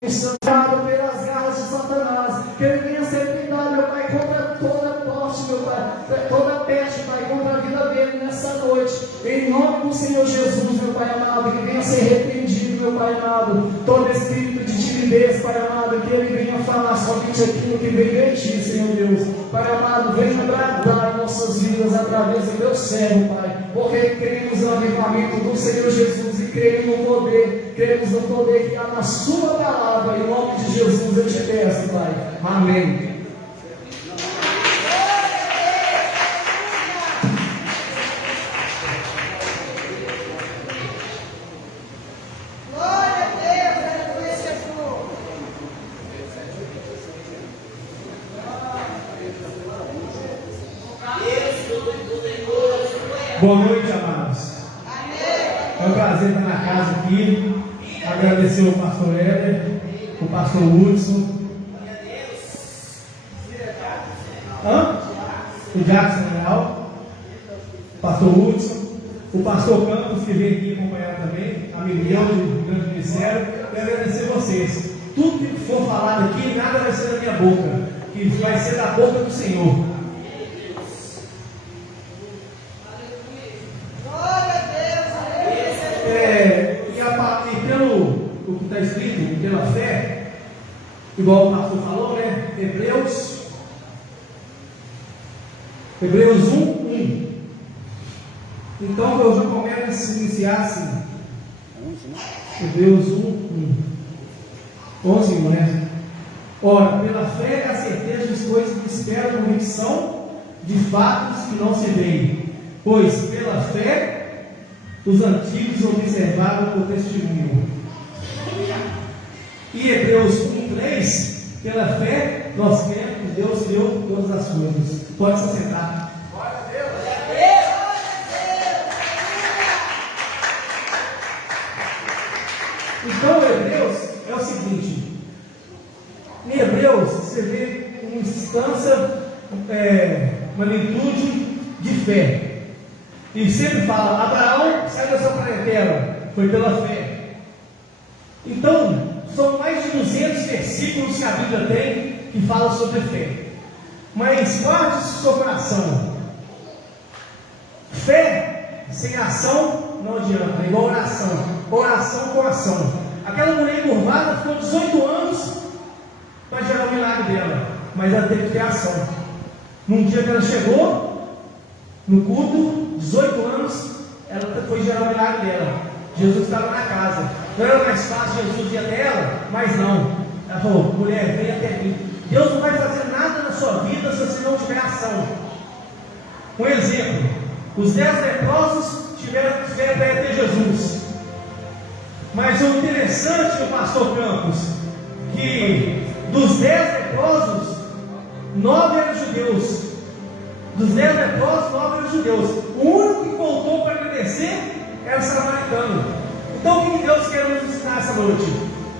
Chamado pelas garras de Satanás, que ele venha ser blindado, meu Pai, contra toda morte, meu Pai, toda peste, Pai, contra a vida dele nessa noite, em nome do Senhor Jesus, meu Pai amado, que venha ser repreendido, meu Pai amado, todo espírito de timidez, Pai amado, que ele venha falar somente aquilo que veio de Ti, Senhor Deus, Pai amado, venha bradar em nossas vidas através do Teu servo, Pai, porque cremos no avivamento do Senhor Jesus e cremos no poder que há na Sua palavra, em nome de Jesus eu te peço, Pai, amém. Boa noite, amados. É um prazer estar na casa aqui. Agradecer ao pastor Éder, o pastor Hudson, o Jackson Real, o pastor Hudson, o pastor Campos, que veio aqui acompanhar também, amigo meu do grande ministério. E agradecer a vocês. Tudo que for falado aqui, nada vai ser da minha boca, que vai ser da boca do Senhor. O que está escrito pela fé, igual o pastor falou, né? Hebreus 1:1. Então eu já começo a iniciar assim. Hebreus 1:1. 11, né? Ora, pela fé é a certeza das coisas que esperam, convicção de fatos que não se veem. Pois pela fé os antigos observaram o testemunho. E Hebreus 1:3, pela fé nós cremos que Deus criou todas as coisas. Pode se sentar. Glória a Deus. Então Hebreus é o seguinte. Em Hebreus você vê uma instância, uma atitude de fé. E sempre fala, Abraão saiu da sua parentela, foi pela fé. Então, são mais de 200 versículos que a Bíblia tem que falam sobre fé. Mas guarde isso no seu coração. Fé sem ação não adianta, é igual oração. Oração com ação. Aquela mulher encurvada ficou 18 anos para gerar o milagre dela, mas ela teve que ter ação. Num dia que ela chegou no culto, 18 anos, ela foi gerar o milagre dela. Jesus estava na casa. Não era mais fácil Jesus ir até ela? Mas não. Ela falou, mulher, vem até mim. Deus não vai fazer nada na sua vida se você não tiver ação. Um exemplo, os 10 leprosos tiveram fé para ir até Jesus. Mas o interessante, o pastor Campos, que dos 10 leprosos, 9 eram judeus. Dos 10 leprosos, 9 eram judeus. O único que voltou para agradecer era o samaritano. Então o que Deus quer nos ensinar essa noite?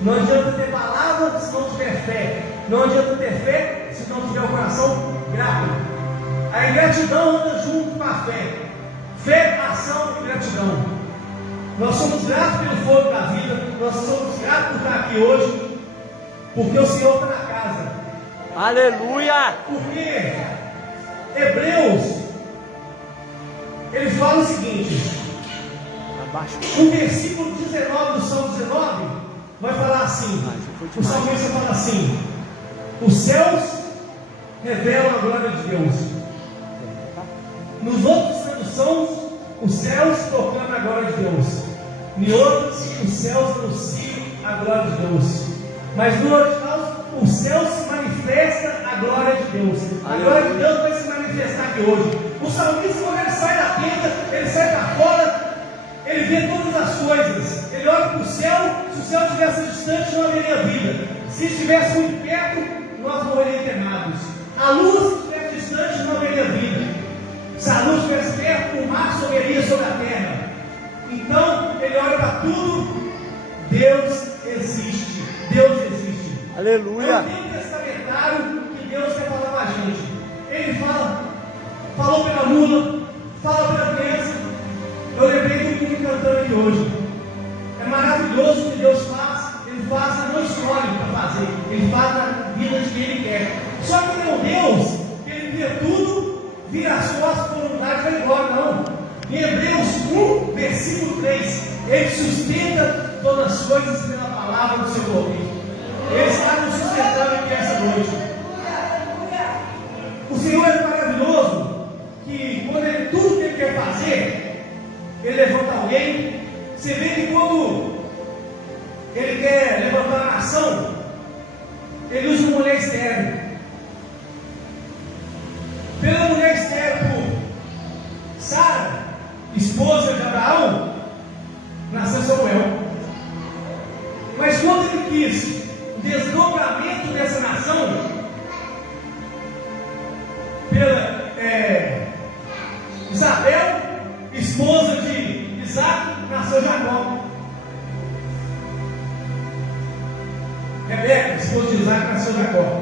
Não adianta ter palavra se não tiver fé. Não adianta ter fé se não tiver o coração grato. A ingratidão anda junto com a fé. Fé, ação e gratidão. Nós somos gratos pelo fogo da vida. Nós somos gratos por estar aqui hoje, porque o Senhor está na casa. Aleluia! Porque Hebreus, ele fala o seguinte. O versículo 19 do Salmo 19 vai falar assim. O salmista fala assim: os céus revelam a glória de Deus. Nos outros traduções, os céus proclamam a glória de Deus. Em outros, os céus anunciam a glória de Deus. Mas no original, os céus se manifesta a glória de Deus. A glória de Deus vai se manifestar aqui hoje. O salmista, quando ele sai da tenda, ele sai para fora. Ele vê todas as coisas. Ele olha para o céu. Se o céu estivesse distante, não haveria vida. Se estivesse muito perto, nós morreríamos queimados. A luz, se estivesse distante, não haveria vida. Se a luz estivesse perto, o mar soberia sobre a terra. Então, ele olha para tudo. Deus existe. Deus existe. Aleluia. É um tempo testamentário que Deus quer falar com a gente. Ele falou pela mula, fala pela criança. Eu lembrei do menino cantando aqui hoje. É maravilhoso o que Deus faz. Ele faz e não escolhe. vira as costas para o lugar e vai embora, não. Em Hebreus 1, versículo 3, Ele sustenta todas as coisas pela palavra do seu poder. Ele está nos sustentando aqui essa noite. O Senhor é maravilhoso, que quando tudo que Ele quer fazer, Ele levanta alguém. Você vê que quando Ele quer levantar a nação, Ele usa uma mulher estéril. Pela mulher estéril, por Sara, esposa de Abraão, nasceu Samuel. Mas quando Ele quis o desdobramento dessa nação, pela Isabel, esposa de Isaac, nasceu Jacó. Rebeca, esposa de Isaac, nasceu Jacó.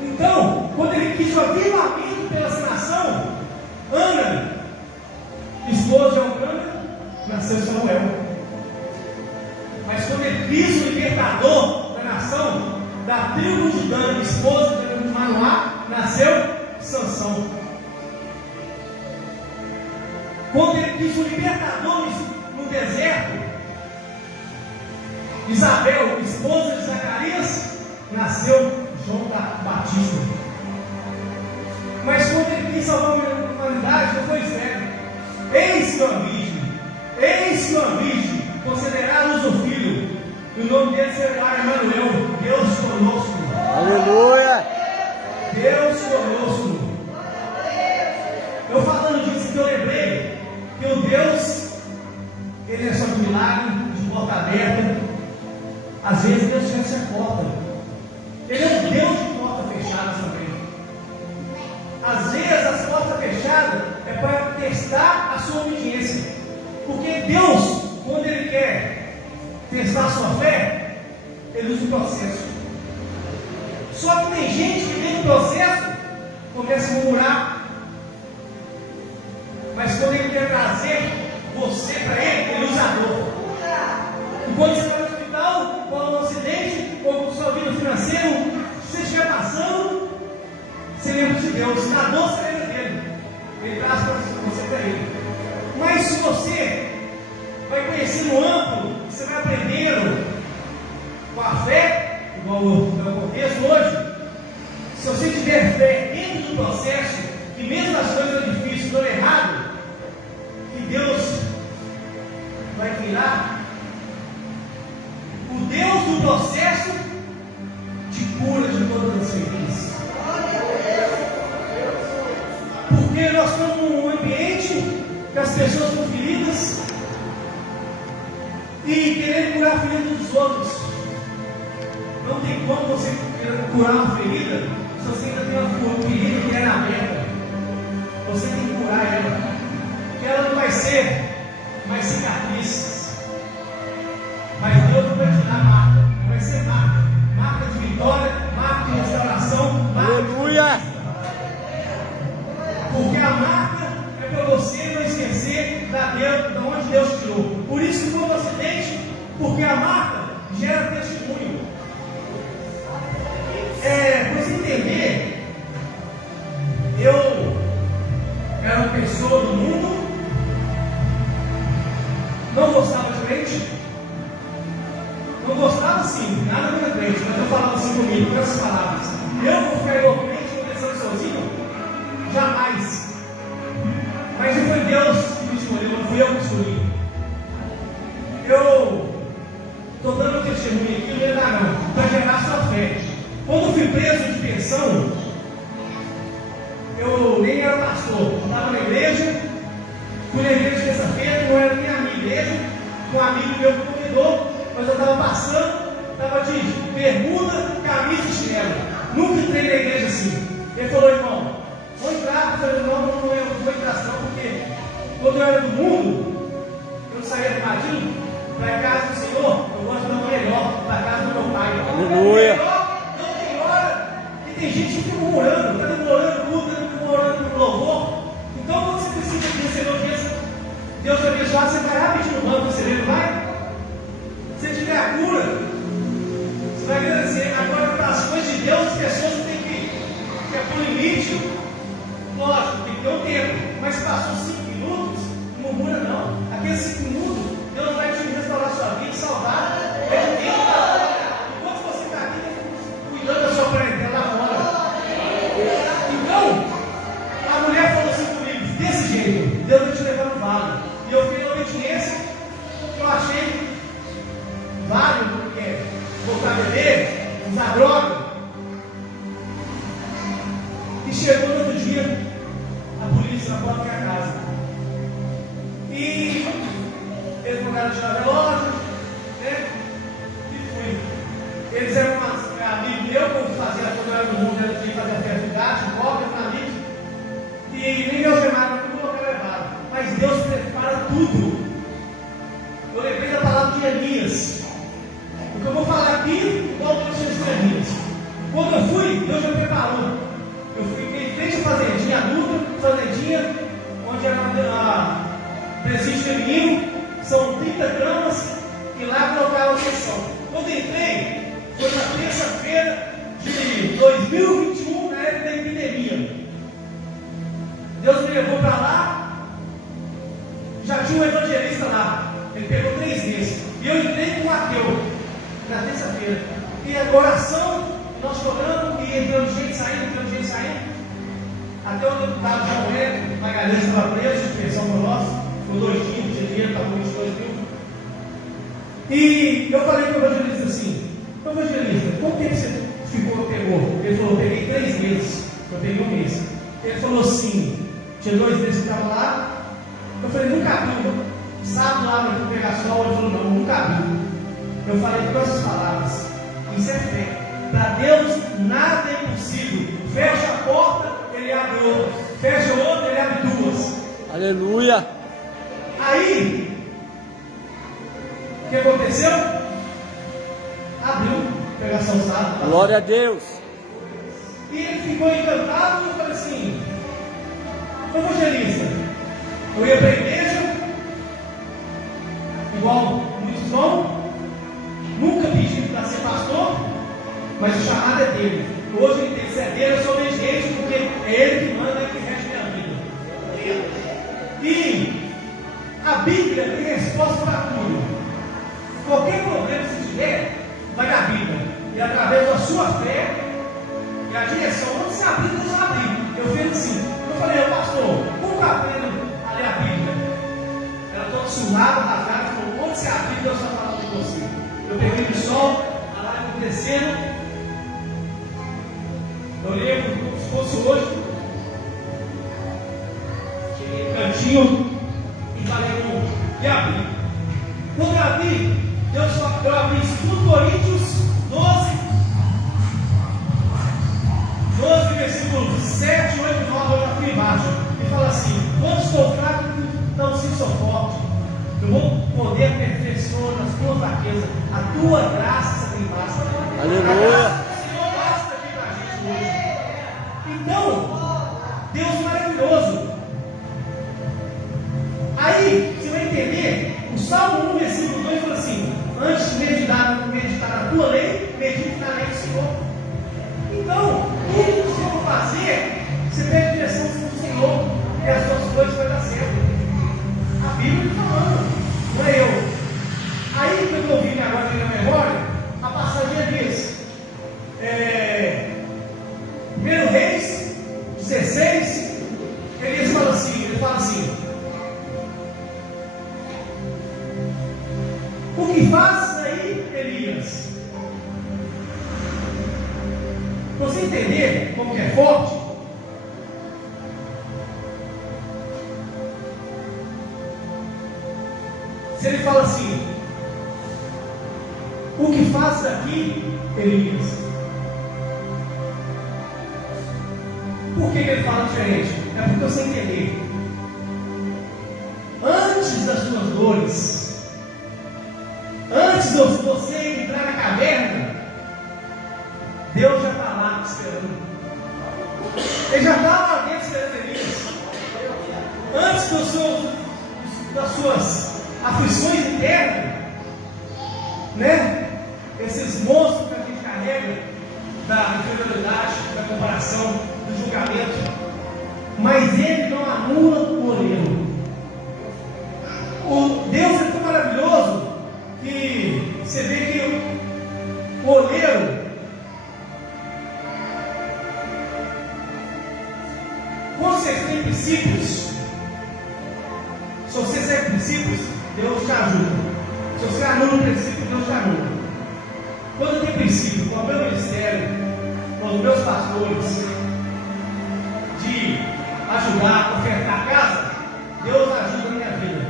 Então, quando Ele quis o avivamento pela nação, Ana, esposa de Elcana, nasceu Samuel. Mas quando Ele quis o libertador da nação, da tribo de Dan, esposa de Manoá, nasceu Sansão. Quando Ele quis o libertador no deserto, Isabel, esposa de Zacarias, nasceu João Batista. Mas quando Ele quis salvar a humanidade, não foi sério. Eis que uma virgem considerá-los o filho, e o nome dele será Emanuel, Deus conosco. Aleluia. Deus conosco. Eu falando disso que eu lembrei que o Deus, Ele é só de milagre, de porta aberta. Às vezes Deus fecha a porta. Ele é um Deus de porta fechada também. Às vezes as portas fechadas é para testar a sua obediência. Porque Deus, quando Ele quer testar a sua fé, Ele usa o processo. Só que tem gente que dentro do processo começa a murmurar. Mas quando Ele quer trazer você para Ele usa a dor. E quando você está no hospital, ou no acidente, ou com sua vida financeira, se você estiver passando, você lembra de Deus. Na dor você lembra dele. Ele traz para você para Ele. Mas se você vai conhecendo amplo, você vai aprendendo com a fé, igual o contexto hoje, se você tiver fé dentro do processo, que mesmo as coisas difíceis dão errado, que Deus vai virar, o Deus do processo te cura de todas as feridas. Porque nós estamos num ambiente que as pessoas estão feridas e querendo curar a ferida dos outros. Não tem como você curar uma ferida se você ainda tem uma ferida que era aberta. Você tem que curar ela, porque ela não vai ser mais cicatrizes, mas Deus não vai te dar marca, vai ser marca de vitória, marca de restauração, Aleluia. Porque a marca é para você não esquecer da onde Deus tirou. Por isso que foi um acidente, porque a marca gera testemunho. Para você entender, eu era uma pessoa do mundo, não gostava de crente, não gostava sim, nada de crente, mas eu falava assim comigo, com essas palavras: eu vou ficar igual crente, vou pensando sozinho? Jamais. Mas não foi Deus que me escolheu, não fui eu que escolhi. Eu estou dando testemunho aqui, não é nada não, para gerar sua fé. Quando eu fui preso de pensão, eu nem era pastor, eu estava na igreja, fui na igreja terça-feira, não era nem a minha igreja, um amigo meu que convidou, mas eu estava passando, estava de bermuda, camisa e chinelo. Nunca entrei na igreja assim. Ele falou: irmão, vou entrar. Eu falei: não vou entrar não, porque quando eu era do mundo, eu saía do Madinho para a casa do Senhor, eu gosto de dar o melhor para a casa do meu pai. Aleluia. Não tem hora que tem gente que fica murmurando, está demorando tudo, está demorando no louvor. Então, quando você precisa receber o dia, Deus te abençoar, você vai rapidinho no banco, você vê, não vai? Se tiver a cura, vai agradecer. Agora, para as coisas de Deus, as pessoas têm que é por limite. usar droga. E chegou no outro dia a polícia na porta da minha casa. E eles mandaram tirar o relógio, né? E fui. Eles eram amigos meus, quando fazia quando eu era no mundo, eles tinham que fazer festa de gato, de cobre, eram amigos. E nem me algemaram, não colocaram levado. Mas Deus prepara tudo. Eu lembrei da palavra de Elias. O que eu vou falar aqui, igual eu tinha de Elias. Quando eu fui, Deus já preparou. Eu fui em frente à fazendinha adulta, fazendinha, onde era uma presídio feminino, são 30 gramas, e lá colocaram a sessão. Quando entrei, foi na terça-feira de 2021, na época da epidemia. Deus me levou para lá, já tinha um evangelista lá, ele pegou 3 meses, e eu entrei com o ateu, na terça-feira, e a oração, nós chorando, e entrando gente saindo, até o deputado João Hélio Magalhães estava preso, de pensão por nós, por 2 dias de dinheiro, estava com 22 mil. E eu falei para o evangelista assim: evangelista, quanto tempo você pegou? Ele falou: peguei 3 meses, eu peguei 1 mês. Ele falou assim: tinha 2 meses que estava lá. Eu falei: nunca abriu, sábado lá para pegar sol. Ele falou: não, nunca abriu. Eu falei com essas palavras: isso é fé. Para Deus nada é impossível. Fecha a porta, Ele abre outra. Fecha outra, Ele abre 2. Aleluia. Aí, o que aconteceu? Abriu, pegação sábado. Glória a Deus. E ele ficou encantado. E eu falei assim: evangelista, eu ia para a igreja, igual muitos vão, nunca pedi para ser pastor, mas o chamado é dele. Hoje ele tem que ser dele, eu sou obediente, porque é ele que manda, é ele que rege minha vida. E a Bíblia tem resposta para tudo. Qualquer problema que você tiver, vai na Bíblia. E através da sua fé e a direção, onde você abrir, Deus vai abrir. Eu fiz assim. Eu falei: pastor, como eu aprendo a ler a Bíblia? Ela toda suada, rasgada, falou: onde você abrir, Deus vai falar com você. Eu peguei no sol, a lágrima descendo. Eu lembro, se fosse hoje, cheguei no cantinho e falei: e abri. Quando eu abri, eu abri 2 Coríntios 12, versículos 7, 8, 9, eu já fui embaixo. E fala assim: quando estou fraco, então sim sou forte. Eu vou poder aperfeiçoar nas tuas fraquezas. A tua graça me basta. Aleluia. A graça do Senhor basta aqui para a gente hoje. Então, Deus maravilhoso. Aí, você vai entender, o Salmo 1, versículo 2 fala assim: antes de meditar na tua lei, medite na lei do Senhor. Então, tudo que você for fazer, você pede direção do Senhor, e as suas coisas vão dar certo. A Bíblia está falando, não é eu. Aí, quando eu vi agora aqui na memória, a passagem diz: 1 Reis 16, ele fala assim: o que fazes aí, Elias? Para você entender como que é forte, se ele fala assim: o que fazes aqui, Elias? Por que ele fala diferente? É porque você entender. Antes das suas dores, antes de você entrar na caverna, Deus já está lá esperando. Ele já estava lá dentro esperando Elias. Antes das suas aflições internas, né? Esses monstros que a gente carrega, da inferioridade, da comparação, do julgamento. Mas Ele não anula o oleiro. O Deus é tão maravilhoso que você vê que o oleiro, quando você tem princípios, se você segue princípios, Deus te ajuda. Se você anula o princípio, Deus te anula. Quando tem princípio, qual é o meu ministério? os meus pastores de ajudar, ofertar a casa, Deus ajuda na minha vida.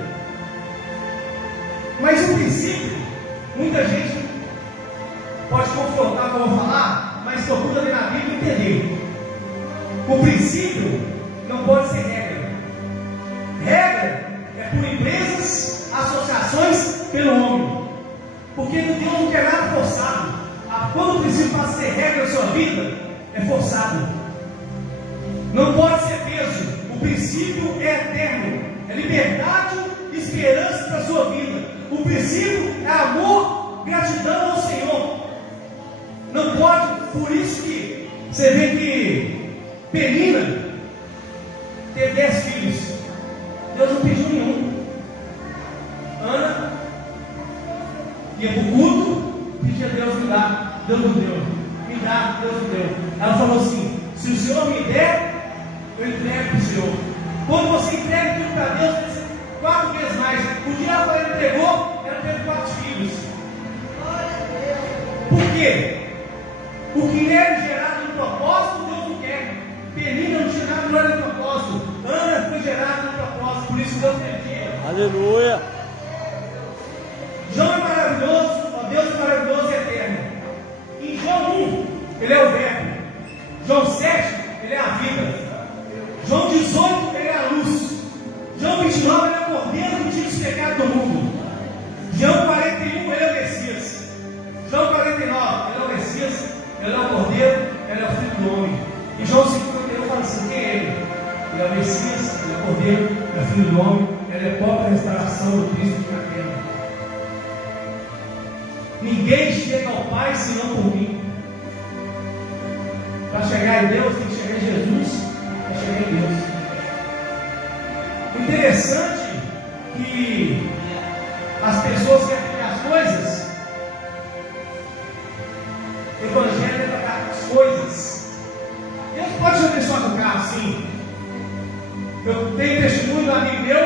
Mas o princípio, muita gente pode confrontar com o que eu vou falar, mas procura ler na Bíblia e entender. O princípio não pode ser regra. Regra é por empresas, associações, pelo homem. Porque Deus não quer nada forçado. Quando o princípio passa a ser regra na sua vida, é forçado. Não pode ser peso. O princípio é eterno. É liberdade e esperança para a sua vida. O princípio é amor, gratidão ao Senhor. Não pode, por isso que você vê que Penina teve 10 filhos. Deus não pediu nenhum. Ana ia para o culto, pedia a Deus me dá. Deus não deu. Me dá, Deus não deu. Ela falou assim: se o Senhor me der, eu entrego para o Senhor. Quando você entrega tudo para Deus, você 4 vezes mais. O dia que ela entregou, ela teve 4 filhos. Por quê? O que é gerado no propósito, Deus não quer. Penina não tinha nada, não era no propósito. Ana foi gerada no propósito, por isso Deus perdia. Aleluia. João é maravilhoso, ó Deus é maravilhoso e eterno. Em João 1, ele é o verbo. João 7, ele é a vida. João 18, ele é a luz. João 29, ele é o cordeiro que tira os pecados do mundo. João 41, ele é o Messias. João 49, ele é o Messias, ele é o cordeiro, ele é o filho do homem. E João 51 fala assim: quem é ele? Ele é o Messias, ele é o cordeiro, ele é o filho do homem, ele é a própria restauração do Cristo de na terra. Ninguém chega ao Pai senão por mim. Para chegar em Deus, tem que chegar em Jesus, para chegar em Deus. Interessante que as pessoas querem ter as coisas, evangelho é para as coisas. Deus pode te abençoar com o carro, sim. Eu tenho testemunho de um amigo meu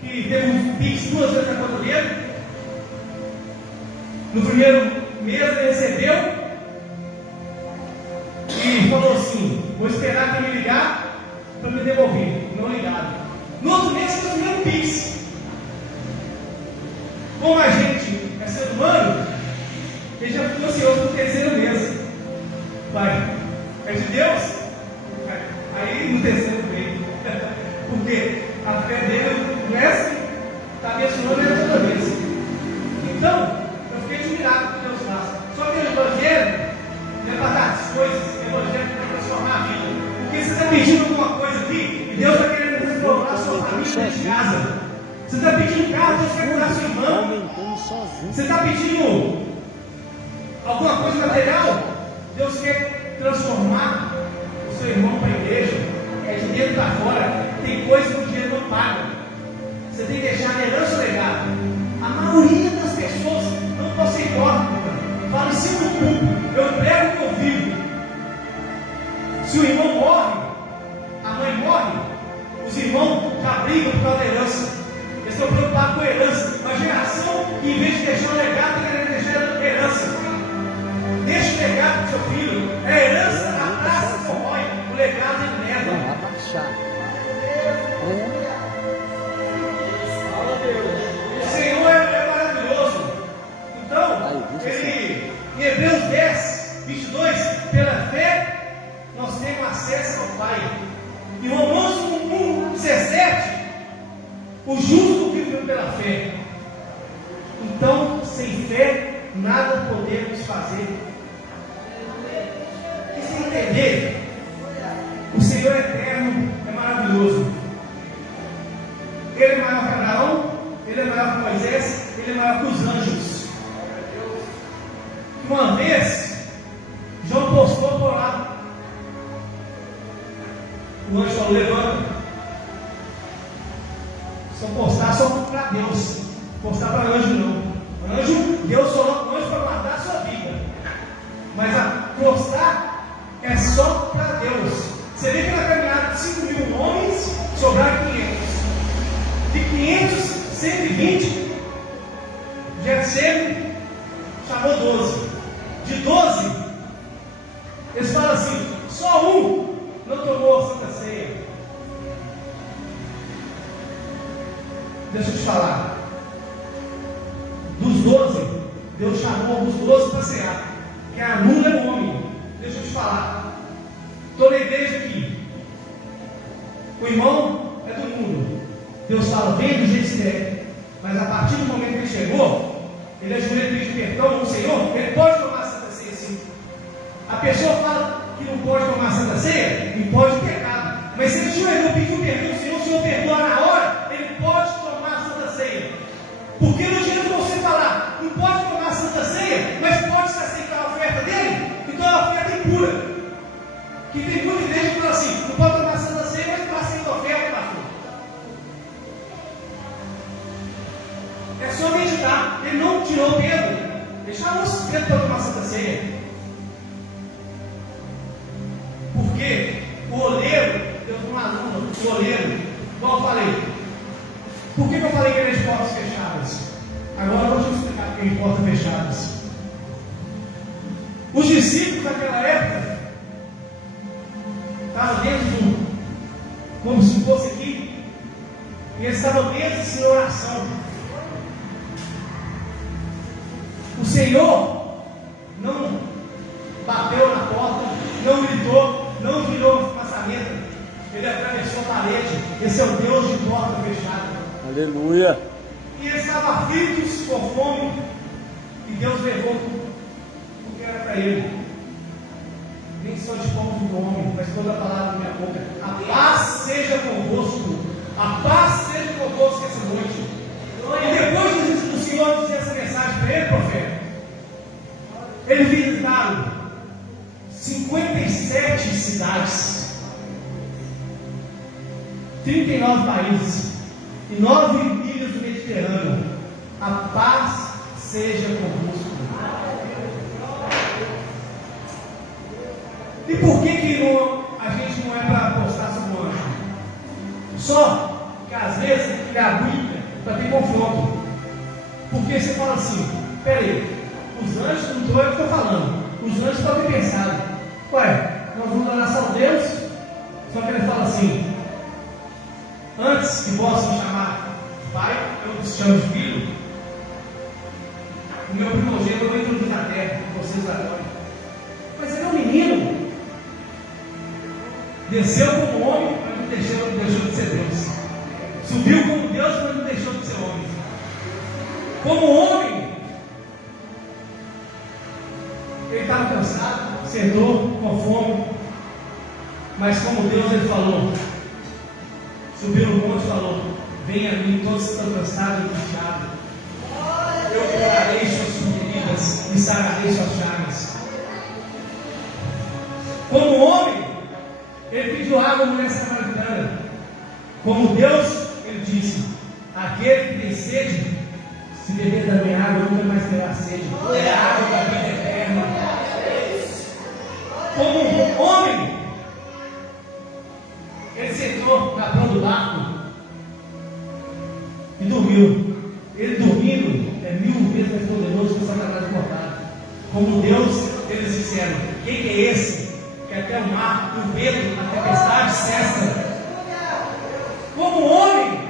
que teve um Pix 2 vezes na conta dele. No primeiro mês ele recebeu e falou assim: vou esperar que me ligar para me devolver. Não ligaram. No outro mês foi o primeiro Pix. Como a gente é ser humano, ele já ficou ansioso no terceiro mês. Vai, é de Deus? Vai. Aí no terceiro mês. Porque a fé dele cresce, está abençoando ele toda vez. Então, admirado que Deus faz. Só que o Evangelho não é para dar as coisas, o Evangelho é para transformar a vida. Porque você está pedindo alguma coisa aqui e Deus está querendo transformar a sua família de casa. Você está pedindo carro, Deus quer curar seu irmão. Você está pedindo alguma coisa material, Deus quer transformar o seu irmão para a igreja. É de dentro para fora. Tem coisa que o dinheiro não paga. Você tem que deixar a herança legada. A maioria das pessoas não posso ir embora, fala em cima do púlpito, eu prego o que eu vivo. Se o irmão morre, a mãe morre, os irmãos já brigam por causa da herança. Eles estão preocupados com a herança. Uma geração que, em vez de deixar o legado, está querendo deixar a herança. Deixa o legado para o seu filho. A herança, a taça corrói, o legado ele leva. O Senhor é maravilhoso. Então, ele, em Hebreus 10, 22, pela fé, nós temos acesso ao Pai. Em Romanos 1, 17, o justo vive pela fé. Então, sem fé, nada podemos fazer. E sem entender, o Senhor eterno é maravilhoso. Ele é maior que Abraão, ele é maior que Moisés, ele é maior que os anjos. Uma vez, João postou por lá. O anjo falou: levanta. Só postar só para Deus. Postar para anjo não. Anjo, Deus coloca o anjo para guardar a sua vida. Mas a postar é só para Deus. Você vê que na caminhada de 5.000 homens, sobraram 500. De 500, 120, Getsemane chamou 12. De 12, eles falam assim: te falar. Dos 12, Deus chamou os 12 para cear, que anula o homem. Deixa eu te falar. Estou na igreja aqui. O irmão é do mundo. Deus fala, vem do jeito que é. Mas a partir do momento que ele chegou, ele ajoelha e pede perdão ao Senhor, ele pode tomar a Santa Ceia sim. A pessoa fala que não pode tomar a Santa Ceia e pode pecar. Mas se ele ajoelhou e pediu perdão ao Senhor, o Senhor perdoa na hora, ele pode tomar a Santa Ceia. Porque no dia que você falar, não pode tomar a Santa Ceia, mas pode se aceitar a oferta dele, então a oferta é impura. Que tem muita igreja que fala assim, não pode tomar a Santa Ceia, mas não aceita a oferta, pastor. É só meditar. Ele não tirou Pedro, ele chamou Pedro para tomar a Santa Ceia. Porque o oleiro, eu fui um aluno, o oleiro, igual eu falei. Por que eu falei que era de portas fechadas? Agora eu vou te explicar o que é de portas fechadas. Os discípulos daquela época estavam dentro do, como se fosse aqui, e eles estavam dentro de oração. O Senhor não bateu na porta, não gritou, não virou passamento, ele atravessou a parede. Esse é o Deus de porta fechada. Aleluia. E eles estavam aflitos com fome, e Deus levou o que era para ele. Nem só de pão do homem, mas toda a palavra da minha boca. A paz seja convosco. A paz seja convosco essa noite. E depois do Senhor dizer essa mensagem para ele, profeta, eles visitaram 57 cidades, 39 países e 9 ilhas do Mediterrâneo. A paz seja convosco. E por que a gente não é para apostar sobre o anjo? Só que às vezes ele abriga para ter confronto. Porque você fala assim, peraí, os anjos, não estou eu que estou falando, os anjos podem ter pensado, ué, nós vamos adorar só a Deus? Só que ele fala assim, antes que possam chamar pai, eu te chamo de filho, o meu primogênito eu vou introduzir na terra, vocês agora. Mas ele é um menino. Desceu como homem, mas não deixou de ser Deus. Subiu como Deus, mas não deixou de ser homem. Como homem, ele estava cansado, sentou com fome, mas como Deus ele falou, subiu no monte e falou, venha a mim todos que estão cansados e inchados, eu curarei suas feridas e sararei suas chagas. Como homem, ele pediu água à mulher samaritana. Como Deus, ele disse, aquele que tem sede, se beber da minha água, nunca mais terá sede. É a água da vida eterna. Como homem, ele sentou na proa do barco e dormiu. Ele dormindo é 1000 vezes mais poderoso que o Satanás cortado. Como Deus, eles disseram, quem é esse? Que até o mar, o vento, a tempestade cessa. Como homem,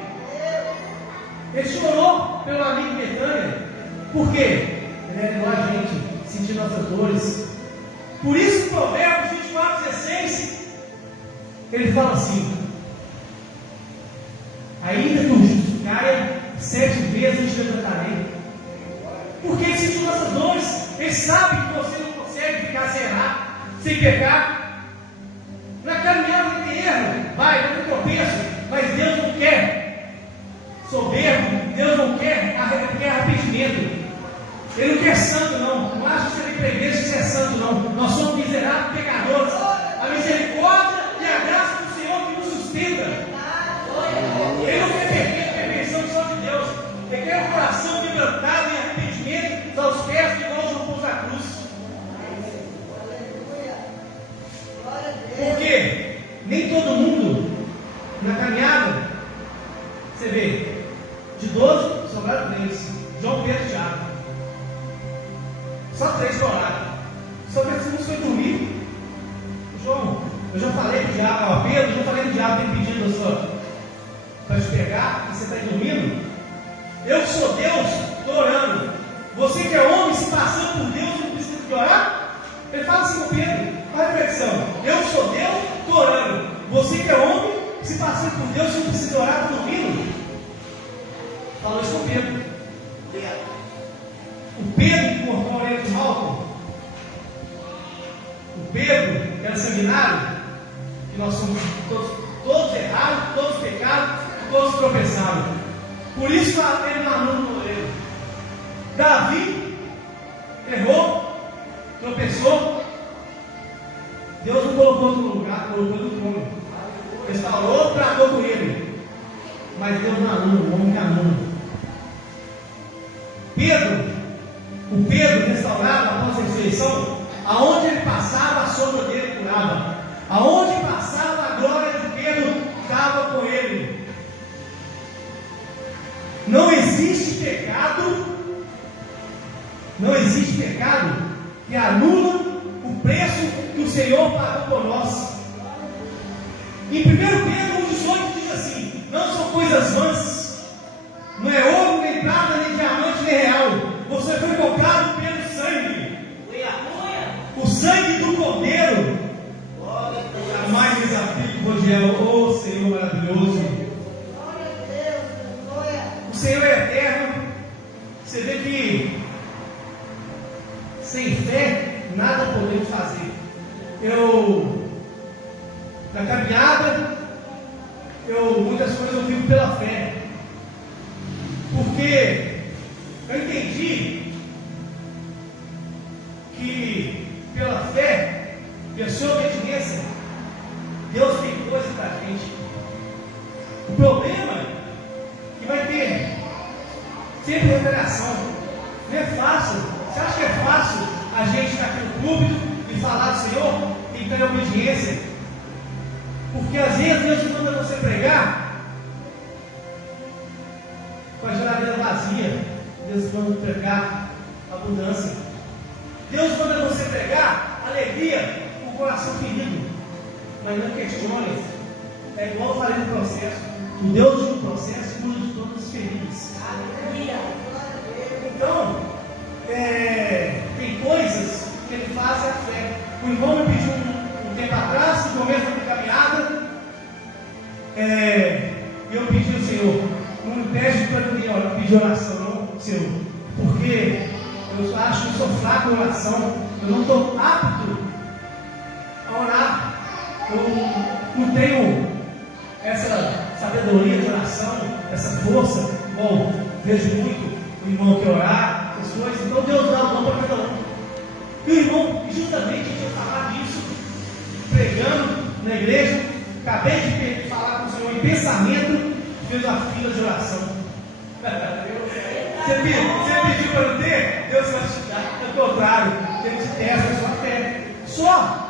ele chorou pelo amigo Betânia. Por quê? Ele era igual a gente, sentir nossas dores. Por isso, Provérbios 24:16, ele fala assim: ainda que o justo caia, 7 vezes te levantarei. Porque ele sentiu nossas dores. Ele sabe que você não consegue ficar sem errar, sem pecar. Na caminhada vai ter erro, vai ter tropeço, mas Deus não quer soberbo, Deus não quer arrependimento. Ele não quer santo, não. Não acha que você vem para a igreja que você é santo, não. Nós somos miseráveis pecadores. A misericórdia e a graça do Senhor que nos sustenta. Ele não quer perfeição só de Deus. Ele quer um coração quebrantado em arrependimento aos pés de nós no pôs da cruz. Porque nem todo mundo na caminhada, você vê, de 12 sobraram 3. João, Pedro e Tiago. Só 3 oraram. Só que assim não foi dormir. João, eu já falei do diabo, Pedro, eu já falei do diabo, tem pedindo a sua para te pegar, e você está dormindo. Eu que sou Deus, estou orando. Você que é homem, se passando por Deus, não precisa de orar? Ele fala assim com Pedro, olha a reflexão. Eu que sou Deus, estou orando. Você que é homem, se passando por Deus, não precisa de orar, está dormindo? Falou isso com Pedro. O Pedro que cortou a orelha de Malcolm, o Pedro que era sanguinário, que nós somos todos errados, todos pecados, todos tropeçaram. Por isso ele não anula no orelha. Davi errou, tropeçou. Deus não colocou no lugar, colocou no trono. Restaurou, tratou com ele. Mas Deus não anula, o homem que anula. O Pedro restaurado após a ressurreição, aonde ele passava, a sombra dele curava. Aonde passava, a glória de Pedro estava com ele. Não existe pecado que anula o preço que o Senhor pagou por nós. Em 1 Pedro 1,18 diz assim: não são coisas vãs, não é ouro, nem prata, nem diamante, nem real. Você foi comprado pelo sangue, o sangue do Cordeiro. Jamais desafio, Rogério, oh Senhor maravilhoso. O Senhor é eterno. Você vê que sem fé nada podemos fazer. Na caminhada, muitas coisas eu vivo pela fé, porque eu entendi que pela fé, pela sua obediência, Deus tem coisa para a gente. O problema é que vai ter sempre revelação. Não é fácil. Você acha que é fácil a gente estar aqui no púlpito e falar do Senhor e ter obediência? Porque às vezes Deus manda você pregar com a geladeira vazia. Deus manda pregar abundância. Deus manda você pregar alegria com o coração ferido. Mas não questione. É igual eu falei no processo. O Deus do processo cura de todas as feridas. Então, tem coisas que ele faz a fé. O irmão me pediu um tempo atrás, no começo da minha caminhada, e eu pedi ao Senhor, não me pede para mim pedir oração, não, Senhor, porque eu acho que sou fraco em oração, eu não estou apto a orar, eu não tenho essa sabedoria de oração, essa força. Bom, vejo muito o irmão que orar, essas coisas, então Deus dá a mão para cada um. E o irmão, justamente, tinha falado disso, pregando na igreja, acabei de falar com o Senhor em pensamento, fez uma fila de oração. Você pediu para eu ter, Deus vai te dar, pelo contrário, Ele te testa a sua fé. Só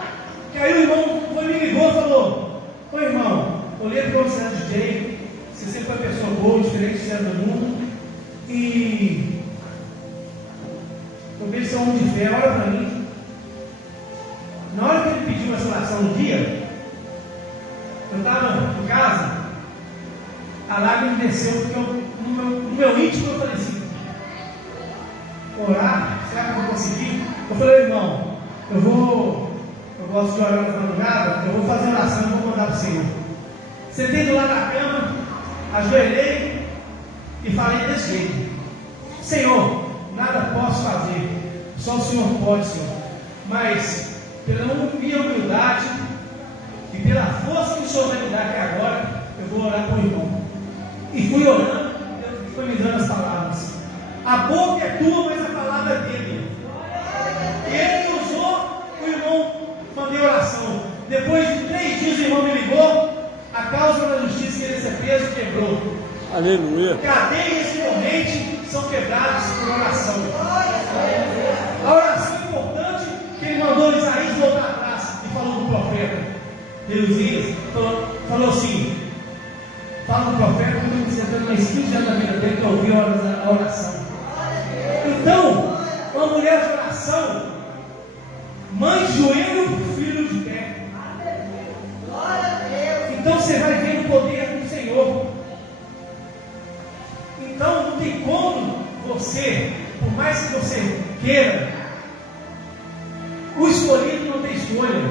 que aí o irmão me ligou e falou: ô irmão, eu lembro que você era DJ, você sempre foi uma pessoa boa, diferente do mundo, e eu vejo que você é um homem de fé, olha para mim. Na hora que ele pediu essa oração um dia, eu estava em casa, a lágrima me desceu, porque no meu íntimo eu falei assim: orar, será que eu vou conseguir? Eu falei: irmão, eu gosto de orar na madrugada, eu vou fazer oração e vou mandar para o Senhor. Sentei do lado da cama, ajoelhei e falei desse jeito: Senhor, nada posso fazer, só o Senhor pode, Senhor. Mas pela minha humildade e pela força que o Senhor vai me dar aqui agora, eu vou orar com o irmão. E fui orando, Deus foi me dando as palavras. A boca é tua, mas a palavra é dele. E ele usou, o irmão, mandei oração. Depois de 3 dias o irmão me ligou, a causa da justiça que ele ser preso quebrou. Aleluia. Cadeias de corrente são quebradas por oração. A oração é importante, que ele mandou Isaías voltar atrás e falou do profeta. Deusias falou assim: fala do profeta, como você está no espírito da vida dele, que ouviu a oração. Então, uma mulher de oração, mãe de joelho, filho de pé. Então você vai ver o poder do Senhor. Então não tem como você, por mais que você queira, o escolhido não tem escolha.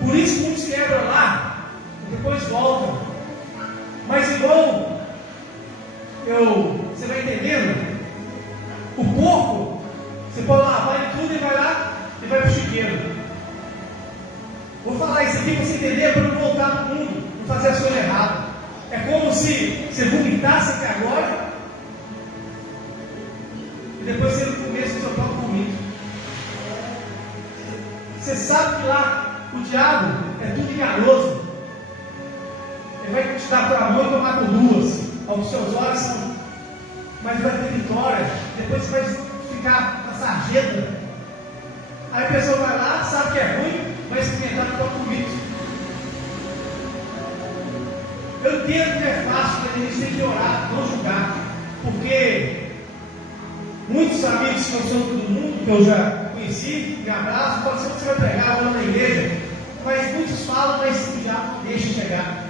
Por isso que muitos quebram lá e depois voltam. Mas igual você vai entendendo? O porco, você pode lavar ele tudo e vai lá e vai para o chiqueiro. Vou falar isso aqui para você entender, para não voltar para o mundo, não fazer as coisas erradas. É como se você vomitasse aqui agora e depois você comesse o seu próprio vomito. Você sabe que lá o diabo é tudo enganoso. Ele vai te dar para a mão e tomar por duas. Aos seus olhos são. Mas vai ter vitória. Depois você vai ficar na sarjeta. Aí a pessoa vai lá, sabe que é ruim, vai experimentar o próprio vomito. Eu entendo que é fácil, mas a gente tem que orar, não julgar. Porque muitos amigos que não são todo mundo, que eu já conheci, me abraço, falam assim: você vai pregar lá na igreja. Mas muitos falam, mas já deixa chegar.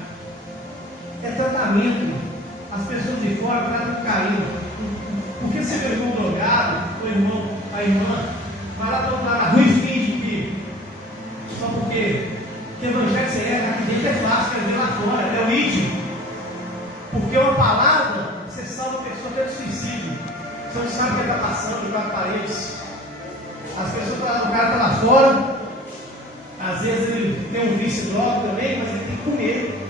É tratamento. As pessoas de fora tratam com carinho. Porque você vê o irmão drogado, o irmão, a irmã, vai lá na rua e finge que só porque evangelho você é, aqui dentro é fácil, quer ver lá fora, é o íntimo. Porque uma palavra, você salva a pessoa até do suicídio. Você não sabe o que está passando de quatro paredes. As pessoas falam, o cara está lá fora, às vezes ele tem um vício de droga também, mas ele tem que comer.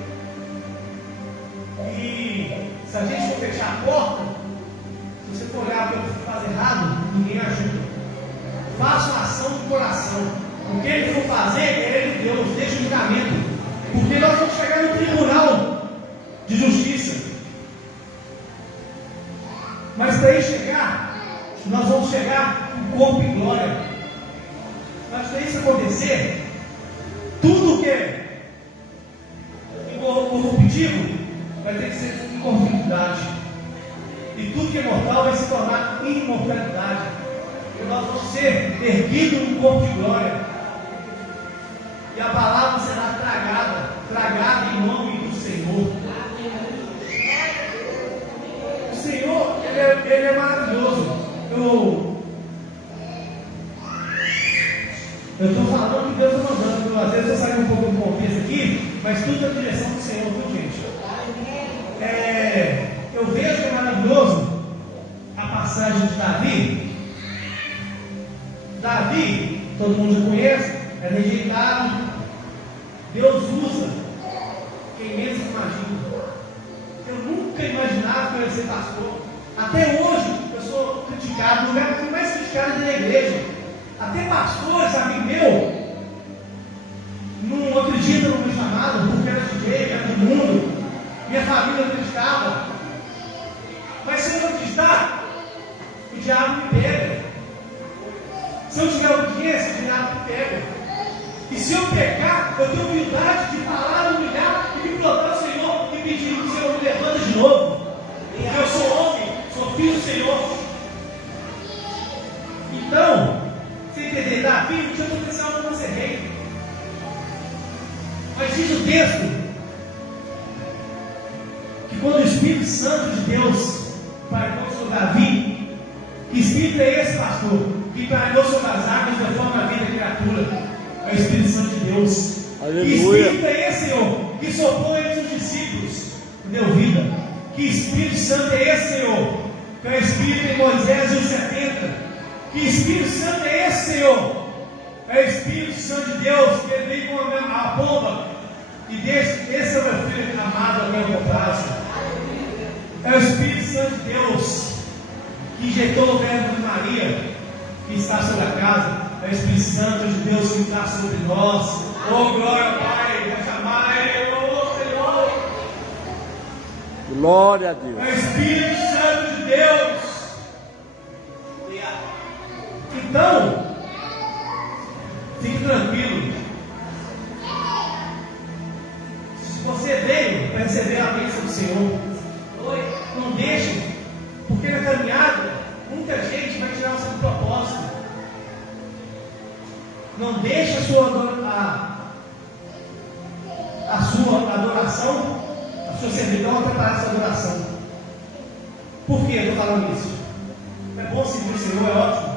E se a gente for fechar a porta, se você for olhar para o que faz errado, ninguém ajuda. Faça uma ação do coração. O que ele for fazer, é ele Deus, deixa o julgamento. Porque nós vamos chegar no tribunal de justiça. Mas para aí chegar, nós vamos chegar com corpo e glória. Mas para isso acontecer, tudo que é corruptível vai ter que ser incorruptibilidade. E tudo que é mortal vai se tornar imortalidade. E nós vamos ser erguidos no corpo de glória. E a palavra será tragada em nome do Senhor. O Senhor, Ele é maravilhoso. Eu estou falando que Deus está mandando. Às vezes eu saio um pouco do contexto aqui, mas tudo é a direção do Senhor, viu, gente? Eu vejo que é maravilhoso a passagem de Davi. Davi, todo mundo já conhece, é rejeitado. Deus usa quem menos imagina. Eu nunca imaginava que eu ia ser pastor. Até hoje eu sou criticado. O lugar que fui mais criticado é da igreja. Até pastores, amigo meu, não acreditam no meu chamado, porque era DJ, era do mundo. Minha família acreditava. Mas se eu não acreditar, o diabo me pega. Se eu tiver obediência, o diabo me pega. E se eu pecar, eu tenho humildade de falar, humilhar e me plantar ao Senhor e pedir que o Senhor me levanta de novo. Porque eu sou homem, sou filho do Senhor. Então, você entender, Davi não tinha potencial para ser rei. Mas diz o texto que quando o Espírito Santo de Deus pairou sobre Davi, que Espírito é esse, pastor? Que pairou sobre as águas da forma da vida criatura. É o Espírito Santo de Deus. Aleluia. Que Espírito é esse, Senhor? Que soprou entre os discípulos e deu vida. Que Espírito Santo é esse, Senhor? Que é o Espírito em Moisés e os 70. Que Espírito Santo é esse, Senhor? É o Espírito Santo de Deus, que ele vem com a pomba e esse é o meu filho amado, a meu comprazo. É o Espírito Santo de Deus que injetou o verbo de Maria, que está sobre a casa. É o Espírito Santo de Deus que está sobre nós. Oh, glória, Pai, vai chamar Ele, oh, Senhor. Glória a Deus. É o Espírito Santo de Deus. Então, fique tranquilo. Se você veio para receber a bênção do Senhor, não deixe, porque na caminhada muita gente vai tirar o seu propósito. Não deixe a sua adoração, a sua servidão preparar essa adoração. Por que eu estou falando isso? É bom servir o Senhor, é ótimo.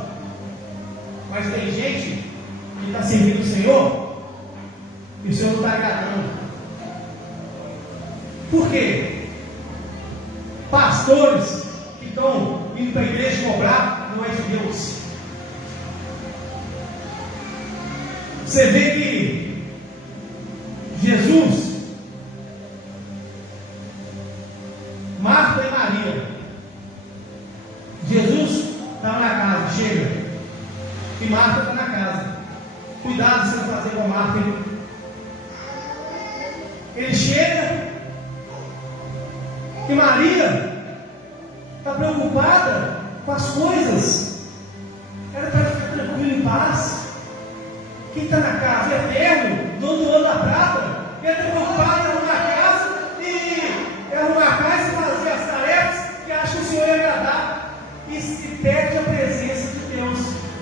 Mas tem gente que está servindo o Senhor e o Senhor não está agradando. Por quê? Pastores que estão indo para a igreja cobrar não é de Deus. Você vê que Jesus, Marta e Maria, Jesus estava na casa, chega, e Marta está na casa. Cuidado se não fazer com Marta. Ele chega e Maria está preocupada com as coisas. Ela está tranquila, em paz. Quem está na casa? O Eterno, dono do ouro da prata. Ele está preocupado em arrumar a casa e fazer as tarefas que acha que o Senhor ia agradar. E se perde a presença de Deus.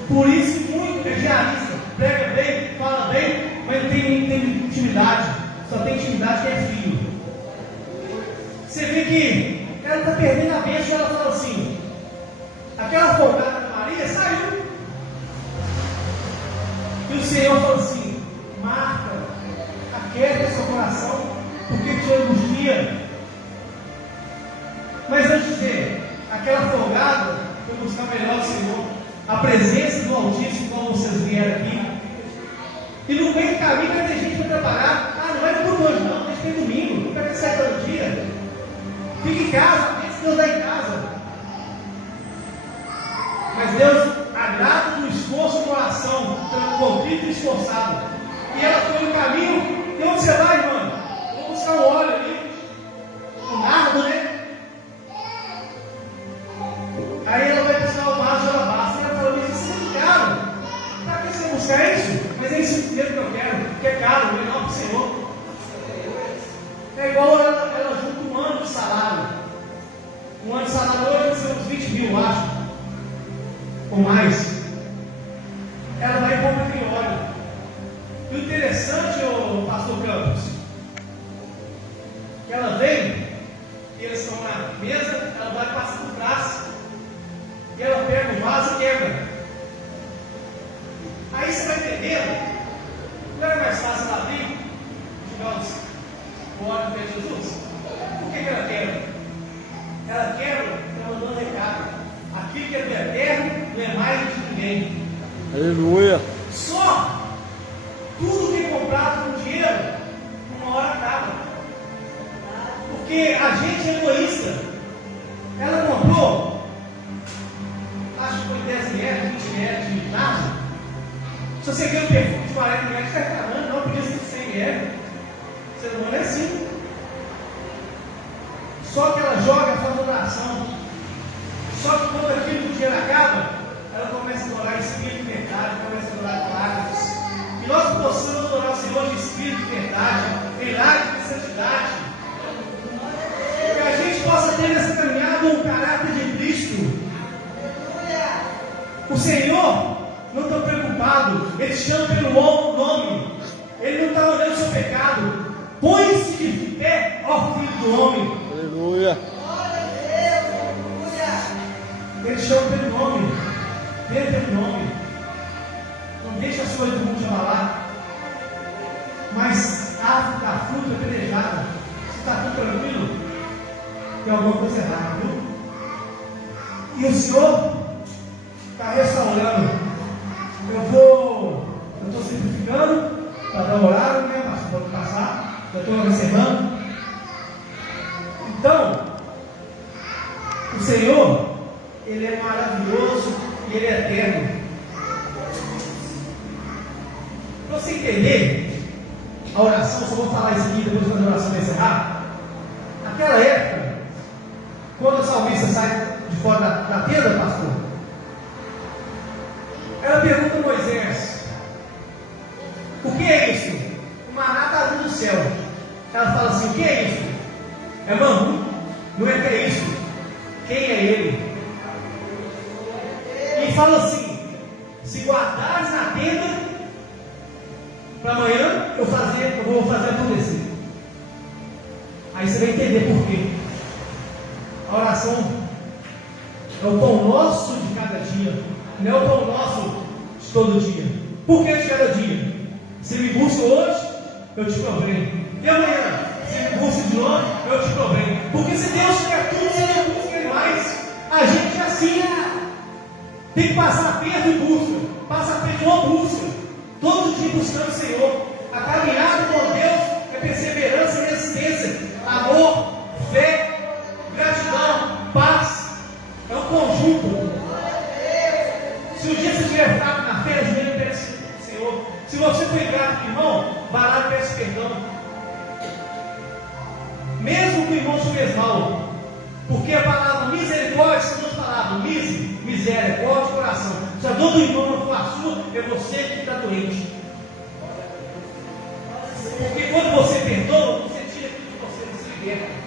Por isso que muito evangelista prega bem, fala bem, mas não tem intimidade. Só tem intimidade quem é filho. Você vê que ela está perdendo a bênção e ela fala assim: aquela folgada da Maria saiu. E o Senhor falou assim: Marta, aquieta seu coração, porque te angustia. Mas antes de dizer, aquela folgada foi buscar melhor o Senhor, a presença do Altíssimo, como vocês vieram aqui. E no meio do caminho vai ter gente para preparar. Ah, não vai no culto hoje não, mas tem domingo, não vai ter certo dia. Fique em casa, pense Deus está em casa. Mas Deus agrada do esforço do coração, contrito e esforçado. E ela foi no caminho. E onde você vai, irmão? Vou buscar um óleo ali, um nardo, né? Aí ela vai buscar o vaso de alabastro. E ela fala: mas isso é muito caro. Para que você vai buscar isso? Mas é isso mesmo que eu quero, porque é caro, melhor para o Senhor. É igual ela junta um ano de salário. Um ano de salário hoje vai ser uns 20 mil, eu acho, ou mais. Ela vai e compra aquele óleo. E o interessante, o pastor Campos, que ela vem, e eles estão na mesa, ela vai passar por trás, e ela pega o vaso e quebra. Aí você vai entender, não era mais fácil ela abrir, jogar o óleo de Jesus? Por que ela quebra? Ela quebra, está mandando recado. Aquilo que é do eterno não é mais de ninguém. Aleluia. Só tudo que é comprado com dinheiro, uma hora acaba. Porque a gente é egoísta. Ela comprou, acho que foi 10 reais, 20 reais de nada. Se você quer um perfume de 40 reais, você está reclamando, não, podia ser de 100 reais. Você não é assim. Só que ela joga a sua oração. Só que quando aquilo do dinheiro acaba, ela começa a adorar espírito de verdade, começa a adorar milagres. E nós possamos adorar o Senhor de espírito de verdade, milagres de santidade. Que a gente possa ter nessa caminhada um caráter de Cristo. O Senhor não está preocupado, Ele te chama pelo nome. Ele não está olhando o seu pecado. Põe-se de pé, ó Filho do homem. Aleluia. Ele chama pelo nome. Dê pelo nome. Não deixa as coisas do mundo te abalar. Mas a fruta é pelejada. Se está tudo tranquilo, tem alguma coisa errada, viu? E o Senhor está restaurando. Eu estou simplificando para dar horário, né? Para passar. Já estou observando. Então, o Senhor, Ele é maravilhoso e Ele é eterno. Para você entender a oração, só vou falar isso aqui depois quando a oração vai encerrar. Naquela época, quando a salmista sai de fora da tenda, pastor, ela pergunta a Moisés: o que é isso? O maná está vindo do céu. Ela fala assim: o que é isso? É mangu? Não é que é isso? Quem é ele? E fala assim: se guardares na tenda, para amanhã eu vou fazer acontecer. Aí você vai entender por quê. A oração É o pão nosso de cada dia, não é o pão nosso de todo dia. Por que de cada dia? Se me busca hoje, eu te proverei. E amanhã, se me busca de novo, eu te proverei. Porque se Deus quer tudo, você não busca Ele mais. A gente é assim, tem que passar perto e busca, passa perto e não busca. Todo dia buscando o Senhor. A caminhada com Deus é perseverança e resistência, amor, fé, gratidão, paz. É um conjunto. Se um dia você estiver fraco na fé, ajoelha e peça ao Senhor. Se você foi grato com o irmão, vai lá e peça perdão. Mesmo que o irmão te fez mal, porque a palavra misericórdia são duas palavras: misericórdia, coração. Se a dor do irmão não for a sua, é você que está doente. Porque quando você perdoa, você tira aquilo de você liberta.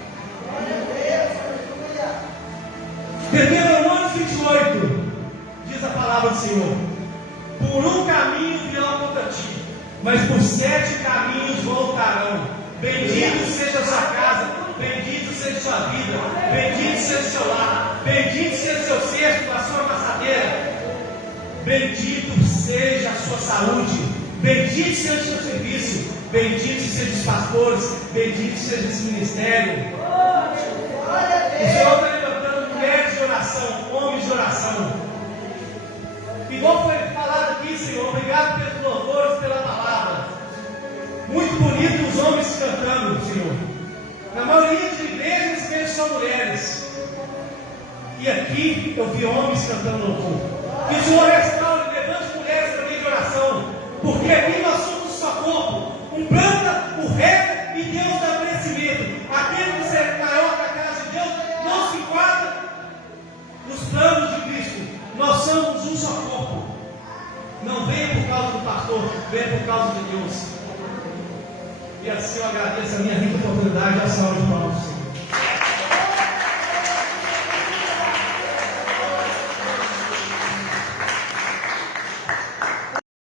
1 Romanos 28 diz a palavra do Senhor: por um caminho virão contra ti, mas por 7 caminhos voltarão. Bendito seja a sua casa, bendito seja a sua vida, bendito seja o seu lar, bendito seja o seu cesto, a sua amassadeira, bendito seja a sua saúde, bendito seja o seu serviço, bendito seja os pastores, bendito seja esse ministério. O Senhor está levantando mulheres de oração, homens de oração. Igual foi falado aqui, Senhor, obrigado pelos louvores, pela palavra. Muito bonito os homens cantando, Senhor. Na maioria de igrejas, eles são mulheres. E aqui eu vi homens cantando louvor. Que o Senhor restaure, levante mulheres também de oração. Porque aqui nós somos um só corpo. Um planta, o reto e Deus dá crescimento. Aquele que é maior que a casa de Deus não se enquadra nos planos de Cristo. Nós somos um só corpo. Não venha por causa do pastor, venha por causa de Deus. E assim eu agradeço a minha rica oportunidade e a salva de palmas.